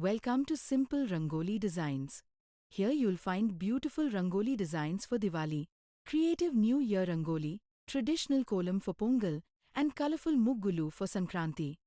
Welcome to Simple Rangoli Designs. Here you'll find beautiful Rangoli designs for Diwali, creative New Year Rangoli, traditional Kolam for Pongal, and colorful Muggulu for Sankranthi.